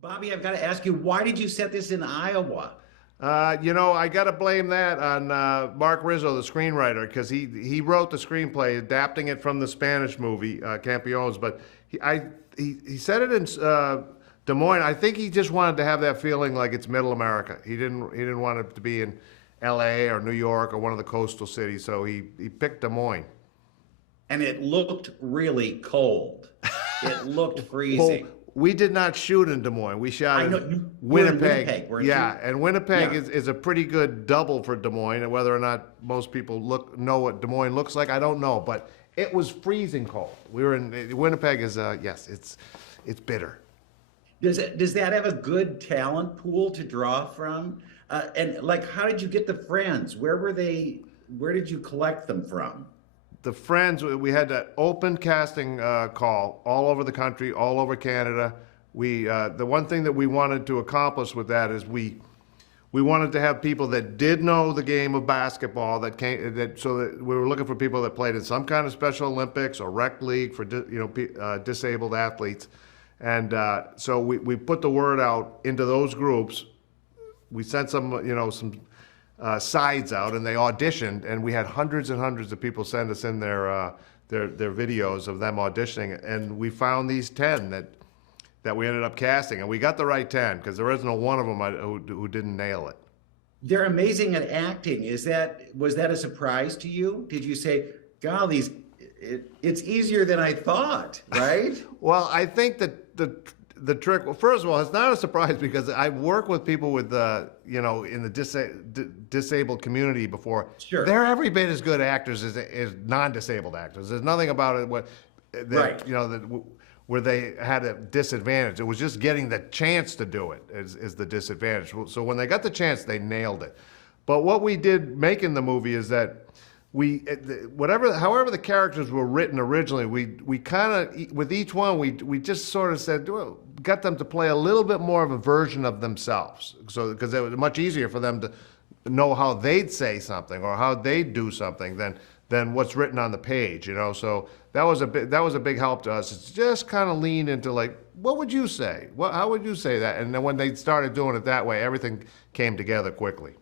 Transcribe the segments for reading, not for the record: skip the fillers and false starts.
Bobby, I've got to ask you, why did you set this in Iowa? I got to blame that on Mark Rizzo, the screenwriter, because he wrote the screenplay, adapting it from the Spanish movie Campeones. But he said it in Des Moines. I think he just wanted to have that feeling like it's Middle America. He didn't want it to be in L.A. or New York or one of the coastal cities. So he picked Des Moines. And it looked really cold. It looked Well, freezing. we did not shoot in Des Moines. We shot I know in you were in Winnipeg. Winnipeg, weren't you? Yeah, and Winnipeg Yeah. is a pretty good double for Des Moines. And whether or not most people know what Des Moines looks like, I don't know. But it was freezing cold. We were in Winnipeg. Yes, it's bitter. Does that have a good talent pool to draw from? And like, how did you get the friends? Where were they? Where did you collect them from? The friends, we had that open casting call all over the country, all over Canada. The one thing that we wanted to accomplish with that is we wanted to have people that did know the game of basketball so that we were looking for people that played in some kind of Special Olympics or rec league for disabled athletes. And so we put the word out into those groups. We sent some sides out, and they auditioned, and we had hundreds and hundreds of people send us in their videos of them auditioning, and we found these 10 that we ended up casting, and we got the right 10 because there isn't one of them who didn't nail it. They're amazing at acting. Was that a surprise to you? Did you say, "God, it's easier than I thought," right? Well, I think that the trick. Well, first of all, it's not a surprise because I've worked with people with in the disabled community before. Sure. They're every bit as good actors as non-disabled actors. There's nothing about it Right. where they had a disadvantage. It was just getting the chance to do it is the disadvantage. So when they got the chance, they nailed it. But what we did making the movie is that however the characters were written originally, we kind of, with each one, we just sort of said, well, got them to play a little bit more of a version of themselves. So, because it was much easier for them to know how they'd say something or how they'd do something than what's written on the page, So that was a big help to us. It's just kind of lean into like, what would you say? How would you say that? And then when they started doing it that way, everything came together quickly.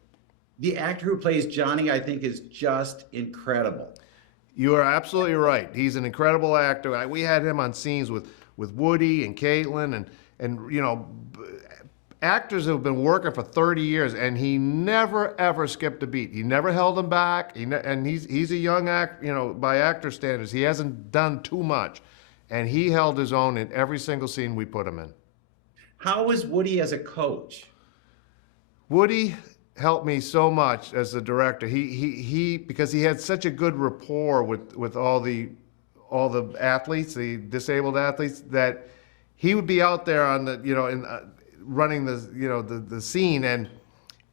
The actor who plays Johnny, I think, is just incredible. You are absolutely right. He's an incredible actor. We had him on scenes with Woody and Caitlin and actors who have been working for 30 years, and he never ever skipped a beat. He never held them back. And he's a young by actor standards. He hasn't done too much, and he held his own in every single scene we put him in. How was Woody as a coach? Woody helped me so much as the director. He because he had such a good rapport with all the athletes, the disabled athletes, that he would be out there on running the scene, and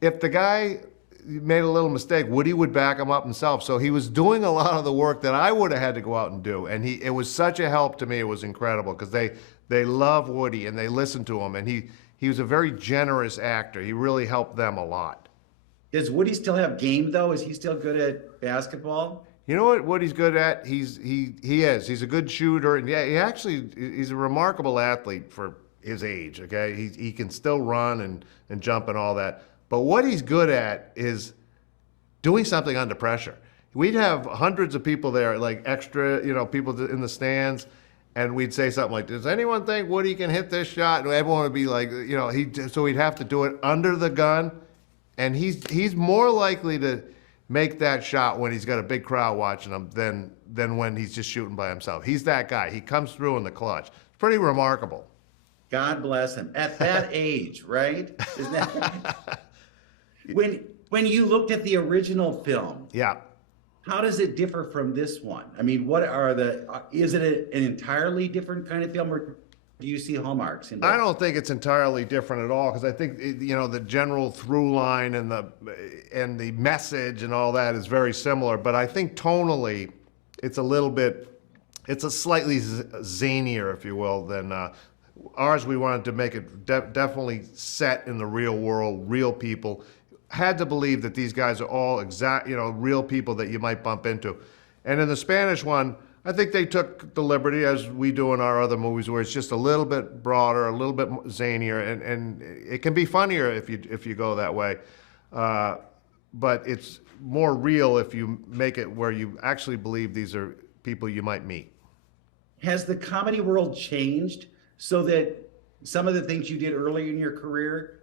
if the guy made a little mistake, Woody would back him up himself. So he was doing a lot of the work that I would have had to go out and do, and it was such a help to me. It was incredible because they love Woody and they listen to him, and he was a very generous actor. He really helped them a lot. Does Woody still have game though? Is he still good at basketball? You know what he's good at? He is. He's a good shooter, and yeah, he's a remarkable athlete for his age. Okay, he can still run and jump and all that. But what he's good at is doing something under pressure. We'd have hundreds of people there, like extra, people in the stands, and we'd say something like, "Does anyone think Woody can hit this shot?" And everyone would be like, so he'd have to do it under the gun, and he's more likely to make that shot when he's got a big crowd watching him than when he's just shooting by himself. He's that guy. He comes through in the clutch. It's pretty remarkable. God bless him. At that age, right? Isn't that when you looked at the original film, Yeah. how does it differ from this one? I mean, is it an entirely different kind of film, or do you see hallmarks in I both? don't think it's entirely different at all because I think the general through line and the message and all that is very similar. But I think tonally, it's a slightly zanier, if you will, than ours. We wanted to make it definitely set in the real world, real people. Had to believe that these guys are all real people that you might bump into. And in the Spanish one, I think they took the liberty, as we do in our other movies, where it's just a little bit broader, a little bit zanier, and it can be funnier if you go that way. But it's more real if you make it where you actually believe these are people you might meet. Has the comedy world changed so that some of the things you did early in your career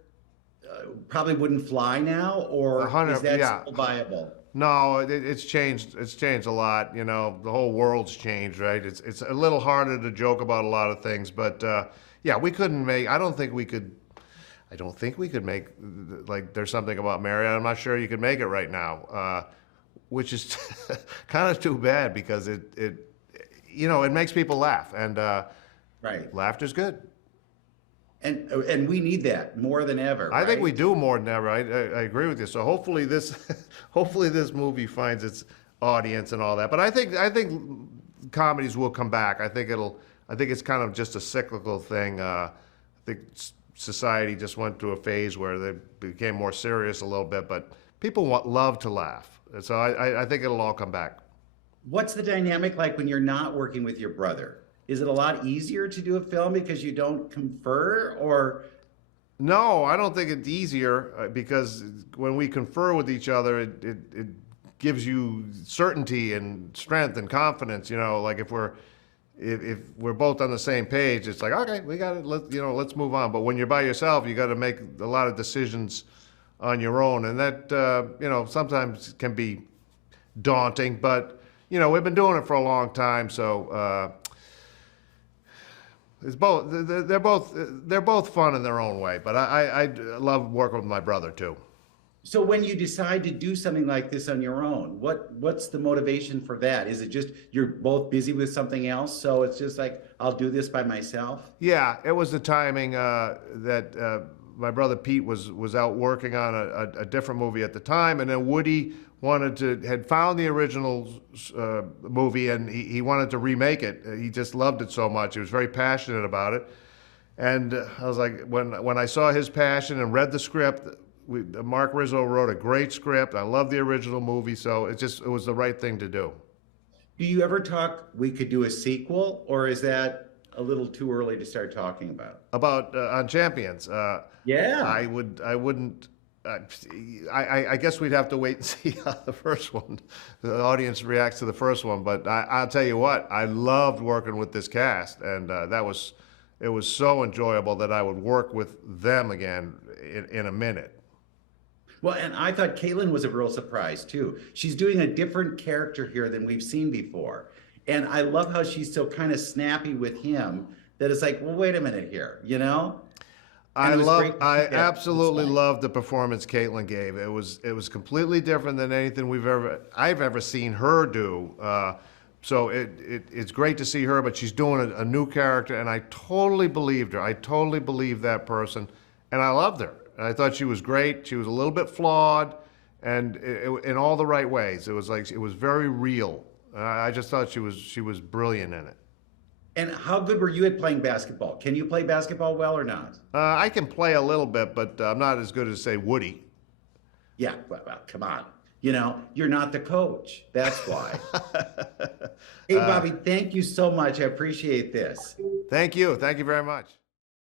probably wouldn't fly now, or is that Yeah. still viable? No, it's changed. It's changed a lot. You know, the whole world's changed, right? It's a little harder to joke about a lot of things, but yeah, we couldn't make. I don't think we could. I don't think we could make like There's Something About Mary. I'm not sure you could make it right now, which is kind of too bad because it it makes people laugh, and Right. laughter's good. And we need that more than ever, I think we right? do more than ever. I agree with you. So hopefully this, hopefully this movie finds its audience and all that. But I think comedies will come back. I think it's kind of just a cyclical thing. I think society just went through a phase where they became more serious a little bit, but people love to laugh. So I think it'll all come back. What's the dynamic like when you're not working with your brother? Is it a lot easier to do a film because you don't confer, or? No, I don't think it's easier because when we confer with each other, it gives you certainty and strength and confidence. You know, like if we're both on the same page, it's like, okay, we got it. Let's move on. But when you're by yourself, you got to make a lot of decisions on your own, and that sometimes can be daunting. But we've been doing it for a long time, so. It's both. They're both fun in their own way, but I love working with my brother too. So when you decide to do something like this on your own, what's the motivation for that? Is it just you're both busy with something else, so it's just like, I'll do this by myself? Yeah, it was the timing that my brother Pete was out working on a different movie at the time, and then Woody had found the original movie, and he wanted to remake it. He just loved it so much. He was very passionate about it. And I was like, when I saw his passion and read the script, Mark Rizzo wrote a great script. I love the original movie, so it was the right thing to do. Do you ever talk, we could do a sequel, or is that a little too early to start talking about? About on Champions, Yeah. I wouldn't. I guess we'd have to wait and see how the first one, the audience reacts to the first one. But I'll tell you what, I loved working with this cast, and it was so enjoyable that I would work with them again in a minute. Well, and I thought Caitlin was a real surprise too. She's doing a different character here than we've seen before. And I love how she's so kind of snappy with him that it's like, well, wait a minute here, you know? And it was great to see I that absolutely inside. loved the performance Caitlin gave. It was completely different than anything I've ever seen her do. So it's great to see her, but she's doing a new character, and I totally believed her. I totally believed that person, and I loved her. I thought she was great. She was a little bit flawed, and in all the right ways. It was very real. I just thought she was brilliant in it. And how good were you at playing basketball? Can you play basketball well or not? I can play a little bit, but I'm not as good as, say, Woody. Yeah, well, come on. You know, you're not the coach. That's why. Hey, Bobby, thank you so much. I appreciate this. Thank you. Thank you very much.